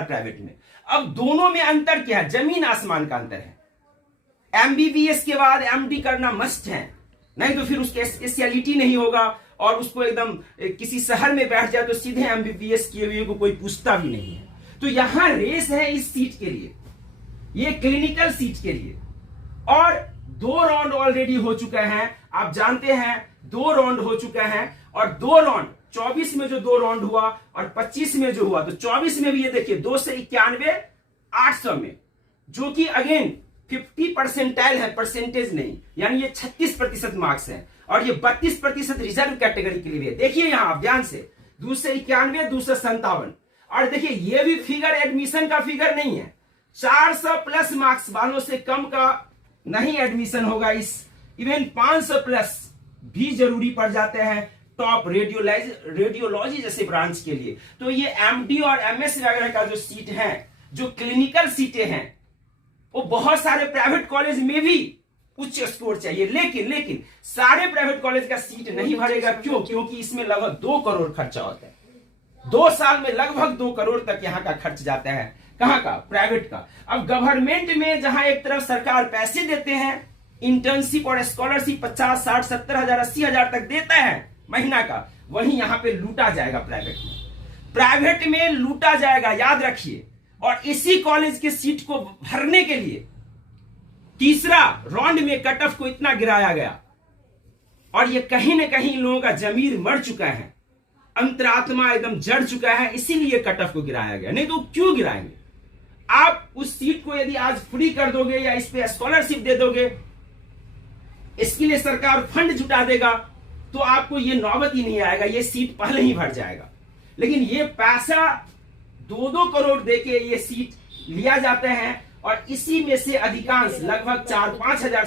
Private में। अब दोनों में अंतर क्या है? जमीन आसमान का अंतर है। एमबीबीएस के बाद एमडी करना मस्ट है, नहीं तो फिर उसके स्पेशलिटी नहीं होगा और उसको एकदम किसी शहर में बैठ जाए तो सीधे एमबीबीएस किए हुए को कोई पूछता भी नहीं है। तो यहां रेस है इस सीट के लिए, ये क्लिनिकल सीट के लिए, और 2 राउंड ऑलरेडी हो चुका है। आप जानते हैं 2 राउंड हो चुका है, और 2 राउंड 24 में जो 2 राउंड हुआ और 25 में जो हुआ, तो 24 में भी ये देखिए 2 से 91 800 में, जो कि अगेन 50% है, परसेंटेज नहीं, यानी ये 36% मार्क्स है, और ये 32% रिजर्व कैटेगरी के लिए। देखिए यहां आप ध्यान से 2 से 91 2 से 57, और देखिए ये भी फिगर एडमिशन का फिगर नहीं है। 400 प्लस मार्क्स वालों से कम का नहीं एडमिशन होगा इस, इवन 500 प्लस भी जरूरी पड़ जाते हैं टॉप रेडियोलॉजी जैसे ब्रांच के लिए। तो ये एमडी और एमएस वगैरह का जो सीट है, जो क्लिनिकल सीटें हैं, वो बहुत सारे प्राइवेट कॉलेज में भी उच्च स्कोर चाहिए, लेकिन सारे प्राइवेट कॉलेज का सीट नहीं भरेगा। क्यों? क्योंकि इसमें लगभग 2 करोड़ खर्चा होता है। 2 साल में लगभग 2 करोड़ तक यहाँ का खर्च जाता है। कहाँ का? प्राइवेट का। अब गवर्नमेंट में जहां एक तरफ सरकार पैसे देते हैं, इंटर्नशिप और स्कॉलरशिप 50, 60, 70 हजार, 80 हजार तक देता है महीना का, वहीं यहां पे लूटा जाएगा प्राइवेट में लूटा जाएगा, याद रखिए। और इसी कॉलेज के सीट को भरने के लिए तीसरा राउंड में कट ऑफ को इतना गिराया गया, और ये कहीं ना कहीं लोगों का जमीर मर चुका है, अंतरात्मा एकदम जड़ चुका है, इसीलिए कट ऑफ को गिराया गया। नहीं तो क्यों गिराएंगे? आप उस सीट को यदि आज फ्री कर दोगे या इस पे स्कॉलरशिप दे दोगे, इसके लिए सरकार फंड जुटा देगा, तो आपको ये नौबत ही नहीं आएगा, ये सीट पहले ही भर जाएगा। लेकिन ये पैसा 2-2 करोड़ देके ये सीट लिया जाता है, और इसी में से अधिकांश लगभग 4-5 हजार